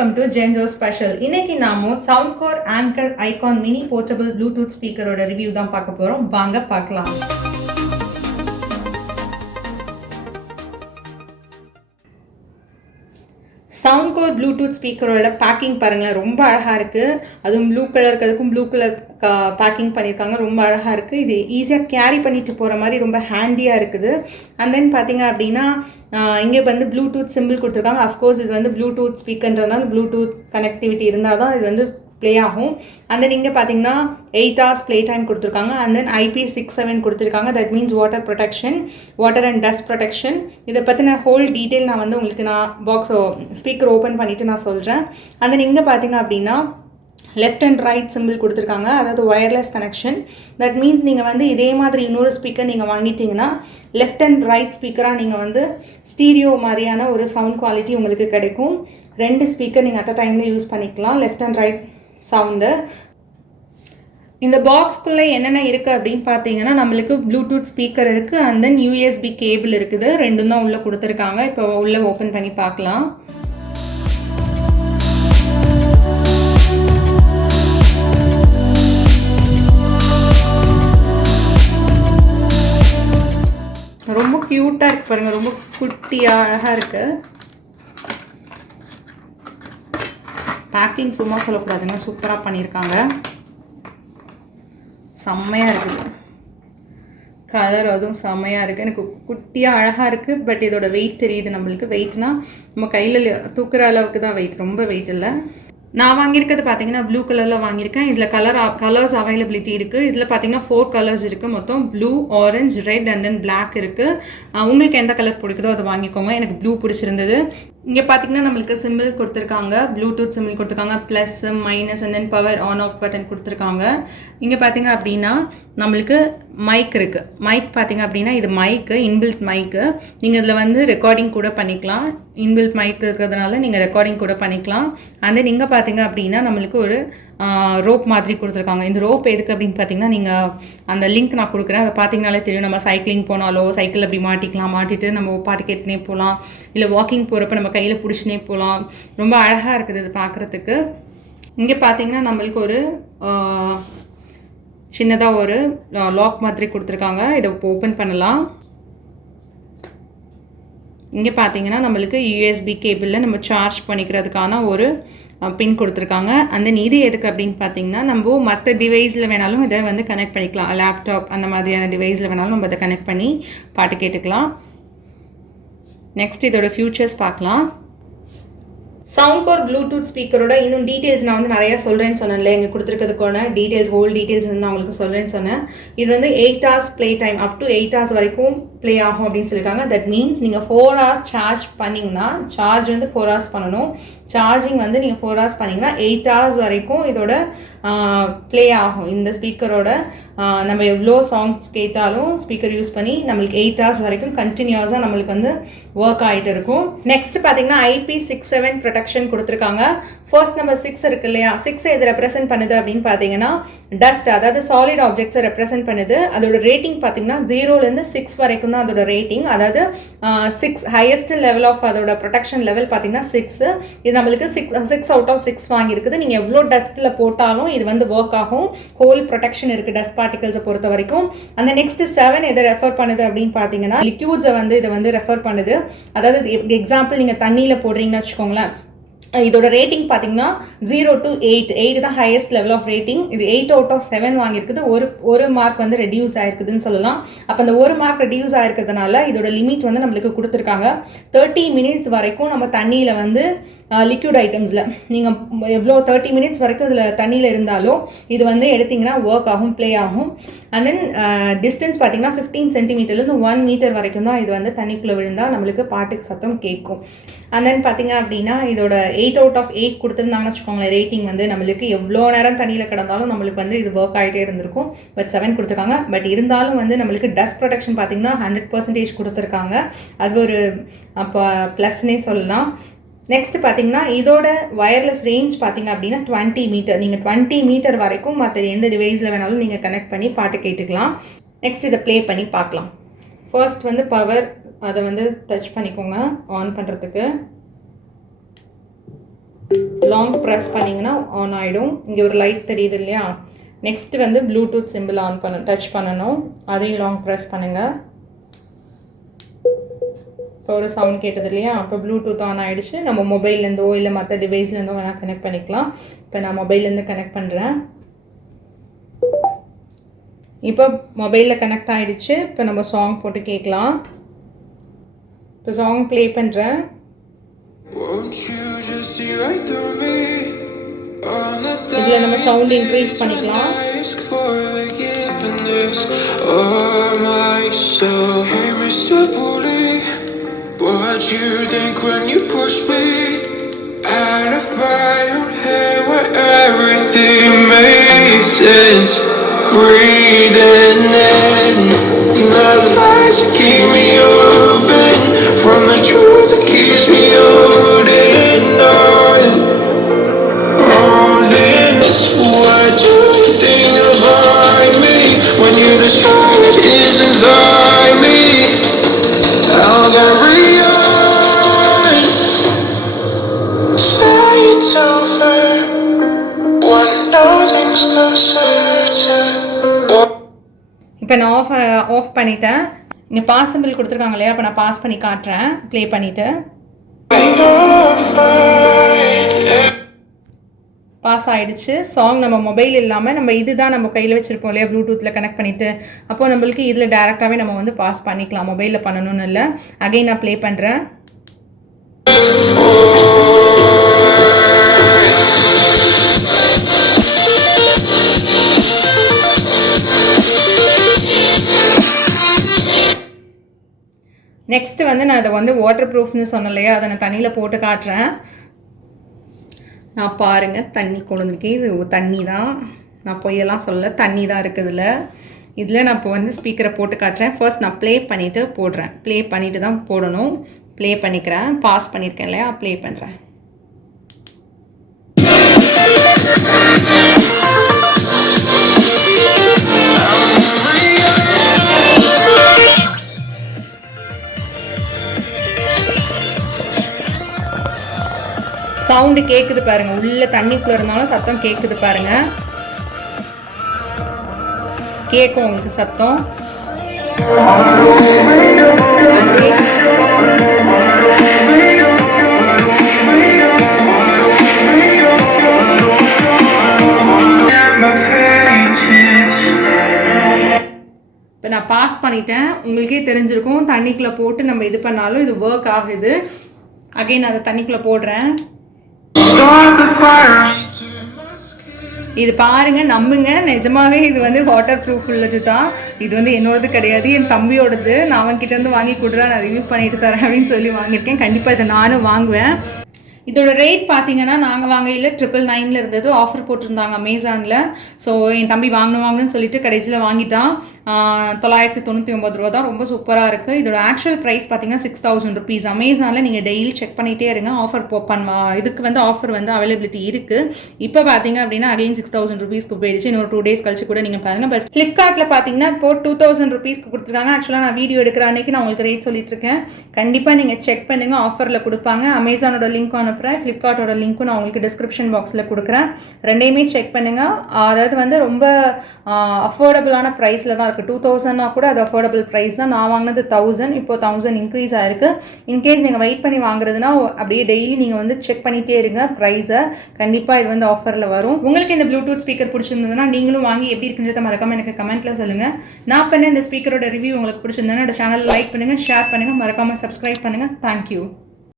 welcome to Genzo Special. இன்னைக்கு நாம Soundcore Anchor Icon Mini Portable Bluetooth Speaker ஓட review தான் பார்க்க போறோம். வாங்க பார்க்கலாம். Soundcore Bluetooth ஸ்பீக்கரோட பேக்கிங் பாருங்களேன், ரொம்ப அழகாக இருக்குது. அதுவும் ப்ளூ கலருக்கு அதுக்கும் ப்ளூ கலர் பேக்கிங் பண்ணியிருக்காங்க, ரொம்ப அழகாக இருக்குது. இது ஈஸியாக கேரி பண்ணிட்டு போகிற மாதிரி ரொம்ப ஹேண்டியாக இருக்குது. அண்ட் தென் பார்த்தீங்க அப்படின்னா இங்கே வந்து ப்ளூடூத் சிம்பிள் கொடுத்துருக்காங்க. அஃப்கோர்ஸ் இது வந்து ப்ளூடூத் ஸ்பீக்கர்ன்றதுனால ப்ளூடூத் கனெக்டிவிட்டி இருந்தால் தான் இது வந்து ப்ளே ஆகும். அண்ட் தென் இங்கே பார்த்தீங்கன்னா 8 hours ப்ளே டைம் கொடுத்துருக்காங்க. அண்ட் தென் IP67 கொடுத்துருக்காங்க. That means water protection, water and dust protection. இதை பற்றின ஹோல் டீட்டெயில் நான் வந்து உங்களுக்கு ஸ்பீக்கர் ஓப்பன் பண்ணிவிட்டு நான் சொல்கிறேன். அண்ட் தென் இங்கே பார்த்தீங்க அப்படின்னா லெஃப்ட் அண்ட் ரைட் சிம்பிள் கொடுத்துருக்காங்க, அதாவது ஒயர்லெஸ் கனெக்ஷன். தட் மீன்ஸ் நீங்கள் வந்து இதே மாதிரி இன்னொரு ஸ்பீக்கர் நீங்கள் வாங்கிட்டீங்கன்னா லெஃப்ட் அண்ட் ரைட் ஸ்பீக்கராக நீங்கள் வந்து ஸ்டீரியோ மாதிரியான ஒரு சவுண்ட் குவாலிட்டி உங்களுக்கு கிடைக்கும். 2 ஸ்பீக்கர் நீங்கள் அட் அ டைமில் யூஸ் பண்ணிக்கலாம், லெஃப்ட் அண்ட் ரைட் சவுண்டு. இந்த பாக்ஸ்குள்ளே என்னென்ன இருக்குது அப்படின்னு பார்த்தீங்கன்னா நம்மளுக்கு ப்ளூடூத் ஸ்பீக்கர் இருக்குது, அண்ட் தென் USB கேபிள் இருக்குது. ரெண்டும் தான் உள்ளே கொடுத்துருக்காங்க. இப்போ உள்ளே ஓப்பன் பண்ணி பார்க்கலாம். ரொம்ப க்யூட்டாக இருக்குது பாருங்கள், ரொம்ப குட்டியாக அழகாக இருக்குது. பேக்கிங் சும்மா சொல்லக்கூடாதுங்க, சூப்பராக பண்ணியிருக்காங்க, செம்மையாக இருக்குது. கலர் அதுவும் செம்மையாக இருக்குது, எனக்கு குட்டியாக அழகாக இருக்குது. பட் இதோட வெயிட் தெரியுது நம்மளுக்கு. வெயிட்னா நம்ம கையில் தூக்குற அளவுக்கு தான் வெயிட், ரொம்ப வெயிட் இல்லை. நான் வாங்கியிருக்கிறது பார்த்தீங்கன்னா ப்ளூ கலரில் வாங்கியிருக்கேன். இதில் கலர்ஸ் அவைலபிலிட்டி இருக்குது. இதில் பார்த்தீங்கன்னா 4 கலர்ஸ் இருக்குது மொத்தம். Blue, orange, red and then black இருக்குது. உங்களுக்கு எந்த கலர் பிடிக்குதோ அதை வாங்கிக்கோங்க. எனக்கு ப்ளூ பிடிச்சிருந்தது. இங்கே பார்த்தீங்கன்னா நம்மளுக்கு சிம்பிள் கொடுத்துருக்காங்க, ப்ளூடூத் சிம்பிள் கொடுத்துருக்காங்க, plus, minus and then power on off button கொடுத்துருக்காங்க. இங்கே பார்த்தீங்க அப்படின்னா நம்மளுக்கு மைக் இருக்குது. மைக் பார்த்தீங்க அப்படின்னா இது மைக்கு, இன்பில்ட் மைக்கு. நீங்கள் இதில் வந்து ரெக்கார்டிங் கூட பண்ணிக்கலாம். இன்பில்ட் மைக் இருக்கிறதுனால நீங்கள் ரெக்கார்டிங் கூட பண்ணிக்கலாம். அண்ட் தென் இங்கே பார்த்தீங்க அப்படின்னா நம்மளுக்கு ஒரு ரோப் மாதிரி கொடுத்துருக்காங்க. இந்த ரோப் எதுக்கு அப்படின்னு பார்த்தீங்கன்னா நீங்கள் அந்த லிங்க் நான் கொடுக்குறேன், அதை பார்த்தீங்கனாலே தெரியும். நம்ம சைக்கிளிங் போனாலோ சைக்கிள் அப்படி மாட்டிக்கலாம், மாட்டிட்டு நம்ம பாட்டு கேட்டுனே போகலாம், இல்லை வாக்கிங் போகிறப்ப நம்ம கையில் பிடிச்சினே போகலாம். ரொம்ப அழகாக இருக்குது இது பார்க்குறதுக்கு. இங்கே பார்த்தீங்கன்னா நம்மளுக்கு ஒரு சின்னதாக ஒரு லாக் மாதிரி கொடுத்துருக்காங்க. இதை ஓப்பன் பண்ணலாம். இங்கே பார்த்தீங்கன்னா நம்மளுக்கு USB கேபிளில் நம்ம சார்ஜ் பண்ணிக்கிறதுக்கான ஒரு பின் கொடுத்துருக்காங்க. அந்த இது எதுக்கு அப்படின்னு பார்த்தீங்கன்னா நம்ம மற்ற டிவைஸில் வேணாலும் இதை வந்து கனெக்ட் பண்ணிக்கலாம். லேப்டாப் அந்த மாதிரியான டிவைஸில் வேணாலும் நம்ம இதை கனெக்ட் பண்ணி பாட்டு கேட்டுக்கலாம். நெக்ஸ்ட் இதோட ஃபியூச்சர்ஸ் பார்க்கலாம். சவுண்ட்கோர் ப்ளூடூத் ஸ்பீக்கரோட இன்னும் டீட்டெயில்ஸ் நான் வந்து நிறையா சொல்கிறேன்னு சொன்னேன்ல, இங்கே கொடுத்துருக்கிறதுக்கான டீட்டெயில்ஸ், ஹோல் டீட்டெயில்ஸ் வந்து நான் உங்களுக்கு சொல்கிறேன்னு சொன்னேன். இது வந்து 8 hours play time, up to 8 hours வரைக்கும் ப்ளே ஆகும் அப்படின்னு சொல்லியிருக்காங்க. தட் மீன்ஸ் நீங்கள் 4 hours சார்ஜ் பண்ணிங்கன்னா, சார்ஜ் வந்து 4 hours பண்ணணும், சார்ஜிங் வந்து நீங்கள் 4 hours பண்ணிங்கன்னா 8 hours வரைக்கும் இதோட ப்ளே ஆகும். இந்த ஸ்பீக்கரோட நம்ம எவ்வளோ சாங்ஸ் கேட்டாலும் ஸ்பீக்கர் யூஸ் பண்ணி நம்மளுக்கு 8 hours வரைக்கும் கண்டினியூஸாக நம்மளுக்கு வந்து ஒர்க் ஆகிட்டு இருக்கும். நெக்ஸ்ட் பார்த்தீங்கன்னா IP67 ப்ரொடெக்ஷன் கொடுத்துருக்காங்க. ஃபர்ஸ்ட் நம்பர் 6 இருக்கு இல்லையா, 6 எது ரெப்ரசென்ட் பண்ணுது அப்படின்னு பார்த்தீங்கன்னா டஸ்ட், அதாவது சாலிட் ஆப்ஜெக்ட்ஸை ரெப்ரசென்ட் பண்ணுது. அதோட ரேட்டிங் பார்த்தீங்கன்னா 0லேருந்து 6 வரைக்கும் தான் அதோட ரேட்டிங். அதாவது 6 ஹையஸ்ட் லெவல் ஆஃப் அதோட ப்ரொடெக்ஷன் லெவல் பார்த்தீங்கன்னா 6. இது நம்மளுக்கு 6 out of 6 வாங்கியிருக்குது. நீங்கள் எவ்வளோ டஸ்ட்டில் போட்டாலும் இது வந்து ஒர்க் ஆகும். ஹோல் ப்ரொடெக்ஷன் இருக்குது டஸ்ட் பார்ட்டிகல்ஸை பொறுத்த வரைக்கும். அந்த நெக்ஸ்ட் 7 எதை ரெஃபர் பண்ணுது அப்படின்னு பார்த்தீங்கன்னா லிக்யூட்ஸை வந்து இதை வந்து ரெஃபர் பண்ணுது. அதாவது எக்ஸாம்பிள் நீங்கள் தண்ணியில் போடுறீங்கன்னு வச்சுக்கோங்களேன், இதோட ரேட்டிங் பார்த்தீங்கன்னா 0 to 8. 8 தான் ஹையஸ்ட் லெவல் ஆஃப் ரேட்டிங். இது 8 out of 7 வாங்கியிருக்குது. ஒரு மார்க் வந்து ரெடியூஸ் ஆயிருக்குதுன்னு சொல்லலாம். அப்போ அந்த ஒரு மார்க் ரெடியூஸ் ஆயிருக்கிறதுனால இதோட லிமிட் வந்து நம்மளுக்கு கொடுத்துருக்காங்க. 30 minutes வரைக்கும் நம்ம தண்ணியில் வந்து லிக்யூட் ஐட்டம்ஸில் நீங்கள் எவ்வளோ 30 minutes வரைக்கும் இதில் தண்ணியில் இருந்தாலும் இது வந்து எடுத்திங்கன்னா ஒர்க் ஆகும், ப்ளே ஆகும். அண்ட் தென் டிஸ்டன்ஸ் பார்த்தீங்கன்னா 15 centimeterலேருந்து 1 meter வரைக்கும் தான் இது வந்து தண்ணிக்குள்ளே விழுந்தால் நம்மளுக்கு பாட்டுக்கு சத்தம் கேட்கும். அண்ட் தென் பார்த்தீங்க அப்படின்னா இதோட 8 out of 8 கொடுத்துருந்தாங்கன்னு வச்சுக்கோங்களேன், ரேட்டிங் வந்து நம்மளுக்கு எவ்வளோ நேரம் தண்ணியில் கிடந்தாலும் நம்மளுக்கு வந்து இது ஒர்க் ஆகிட்டே இருந்திருக்கும். பட் 7 கொடுத்துருக்காங்க. பட் இருந்தாலும் வந்து நம்மளுக்கு டஸ்ட் ப்ரொடெக்ஷன் பார்த்தீங்கன்னா 100% கொடுத்துருக்காங்க. அது ஒரு அப்போ ப்ளஸ்னே சொல்லலாம். நெக்ஸ்ட் பார்த்தீங்கன்னா இதோட வயர்லெஸ் ரேஞ்ச் பார்த்தீங்க அப்படின்னா 20 meter. நீங்கள் 20 meter வரைக்கும் மற்ற எந்த டிவைஸில் வேணாலும் நீங்கள் கனெக்ட் பண்ணி பாட்டு கேட்டுக்கலாம். நெக்ஸ்ட் இதை ப்ளே பண்ணி பார்க்கலாம். ஃபர்ஸ்ட் வந்து பவர், அதை வந்து டச் பண்ணிக்கோங்க ஆன் பண்ணுறதுக்கு. லாங் ப்ரெஸ் பண்ணிங்கன்னா ஆன் ஆகிடும். இங்கே ஒரு லைட் தெரியுது இல்லையா? நெக்ஸ்ட்டு வந்து ப்ளூடூத் சிம்பிள் டச் பண்ணணும். அதையும் லாங் ப்ரெஸ் பண்ணுங்கள். இப்போ ஒரு சவுண்ட் கேட்டது இல்லையா? அப்போ ப்ளூடூத் ஆன் ஆகிடுச்சு. நம்ம மொபைல்லேருந்தோ இல்லை மற்ற டிவைஸ்லேருந்தோ வேணால் கனெக்ட் பண்ணிக்கலாம். இப்போ நான் மொபைல்லேருந்து கனெக்ட் பண்ணுறேன். இப்போ மொபைலில் கனெக்ட் ஆகிடுச்சு. இப்போ நம்ம சாங் போட்டு கேட்கலாம். இப்போ சாங் ப்ளே பண்ணுறேன். இதில் நம்ம சவுண்ட் இன்க்ரீஸ் பண்ணிக்கலாம். What you think when you push me out of my own head where everything makes sense? Breathing in the lies that keep me open from the truth that keeps me holding on. What do you think about me when you destroy what is inside me? I'll carry on. Say it's over when nothing's certain. இப்போ நான் of பண்ணிட்டேன். இங்கே pass simple கொடுத்துருக்காங்க இல்லையா? அப்போ நான் pass பண்ணி காட்டுறேன் ப்ளே பண்ணிவிட்டு. பாஸ் ஆகிடுச்சு. சாங் நம்ம மொபைல் இல்லாமல் நம்ம இதுதான் நம்ம கையில் வச்சுருப்போம் இல்லையா? ப்ளூடூத்தில் கனெக்ட் பண்ணிவிட்டு அப்போது நம்மளுக்கு இதில் டேரெக்டாகவே நம்ம வந்து பாஸ் பண்ணிக்கலாம். மொபைலில் பண்ணணும்னு இல்லை. அகைன் நான் ப்ளே பண்ணுறேன். நெக்ஸ்ட்டு வந்து நான் இதை வந்து வாட்டர் ப்ரூஃப்னு சொன்னேன் இல்லையா? அதை நான் தண்ணியில் போட்டு காட்டுறேன். நான் பாருங்கள் தண்ணி கொண்டுருக்கேன். இது தண்ணி தான், நான் பொய்யெல்லாம் சொல்ல, தண்ணி தான் இருக்குதுல. இதில் நான் இப்போ வந்து ஸ்பீக்கரை போட்டு காட்டுறேன். ஃபர்ஸ்ட் நான் ப்ளே பண்ணிவிட்டு போடுறேன். ப்ளே பண்ணிவிட்டு தான் போடணும். ப்ளே பண்ணிக்கிறேன். பாஸ் பண்ணியிருக்கேன் இல்லையா? ப்ளே பண்ணுறேன். சவுண்டு கேட்குது பாருங்கள். உள்ள தண்ணிக்குள்ளே இருந்தாலும் சத்தம் கேட்குது பாருங்கள். கேட்கும் உங்களுக்கு சத்தம். இப்போ நான் பாஸ் பண்ணிட்டேன். உங்களுக்கே தெரிஞ்சிருக்கும் தண்ணிக்குள்ளே போட்டு நம்ம இது பண்ணாலும் இது ஒர்க் ஆகுது. அகைன் அதை தண்ணிக்குள்ளே போடுறேன். இது பாருங்க, நம்புங்க, நிஜமாவே இது வந்து வாட்டர் ப்ரூஃப் உள்ளது தான். இது வந்து என்னோடது கிடையாது, என் தம்பியோடது. நான் அவன்கிட்ட இருந்து வாங்கி கொடுறேன், நான் ரிவ்யூ பண்ணிட்டு தரேன் அப்படின்னு சொல்லி வாங்கியிருக்கேன். கண்டிப்பாக இதை நானும் வாங்குவேன். இதோட ரேட் பார்த்தீங்கன்னா நாங்கள் வாங்கையில் 999 இருந்தது. ஆஃபர் போட்டிருந்தாங்க அமேசானில். ஸோ என் தம்பி வாங்கணும்னு சொல்லிட்டு கடைசியில் வாங்கிட்டான். 999 ரூபா தான். ரொம்ப சூப்பராக இருக்குது. இதோட ஆக்சுவல் ப்ரைஸ் பார்த்தீங்கன்னா 6000 ருபீஸ். அமேசானில் நீங்கள் டெய்லி செக் பண்ணிகிட்டே இருங்க. ஆஃபர் இதுக்கு வந்து ஆஃபர் வந்து அவைலபிலிட்டி இருக்குது. இப்போ பார்த்தீங்க அப்படின்னா அகைன் 6000 ருபீஸ்க்கு போயிடுச்சு. இன்னொரு 2 days கழிச்சு கூட நீங்கள் பாருங்கள். பட் ஃப்ளிப்கார்ட்டில் பார்த்தீங்கன்னா இப்போ 2000 ருபீஸ்க்கு கொடுத்துருக்காங்க. ஆக்சுவலாக நான் வீடியோ எடுக்கிற அன்றைக்கி நான் உங்களுக்கு ரேட் சொல்லிட்டு இருக்கேன். கண்டிப்பாக நீங்கள் செக் பண்ணுங்கள், ஆஃபரில் கொடுப்பாங்க. அமேசானோட லிங்க் அனுப்புகிறேன், ஃப்ளிப்கார்ட்டோட லிங்க்கும் நான் உங்களுக்கு டிஸ்கிரிப்ஷன் பாக்ஸில் கொடுக்குறேன். ரெண்டையுமே செக் பண்ணுங்கள். அதாவது வந்து ரொம்ப அஃபோர்டபுளான ப்ரைஸில் தான் இருக்குது. 2000 கூட அது அஃபோர்டபுள் ப்ரைஸ் தான். நான் வாங்கினது 1000, இப்போ 1000 இன்க்ரீஸ் ஆகிருக்கு. இன்கேஸ் நீங்கள் வெயிட் பண்ணி வாங்குறதுனா அப்படியே டெய்லி நீங்கள் வந்து செக் பண்ணிகிட்டே இருங்க ப்ரைஸை. கண்டிப்பாக இது வந்து ஆஃபரில் வரும். உங்களுக்கு இந்த ப்ளூடூத் ஸ்பீக்கர் பிடிச்சிருந்ததுன்னா நீங்களும் வாங்கி எப்படி இருக்குன்றதை மறக்காமல் எனக்கு கமெண்ட்டில் சொல்லுங்கள். நான் பண்ண இந்த ஸ்பீக்கரோட ரிவ்யூ உங்களுக்கு பிடிச்சிருந்ததுன்னா இந்த சேனல் லைக் பண்ணுங்கள், ஷேர் பண்ணுங்கள், மறக்காமல் சப்ஸ்கிரைப் பண்ணுங்கள். தேங்க்யூ.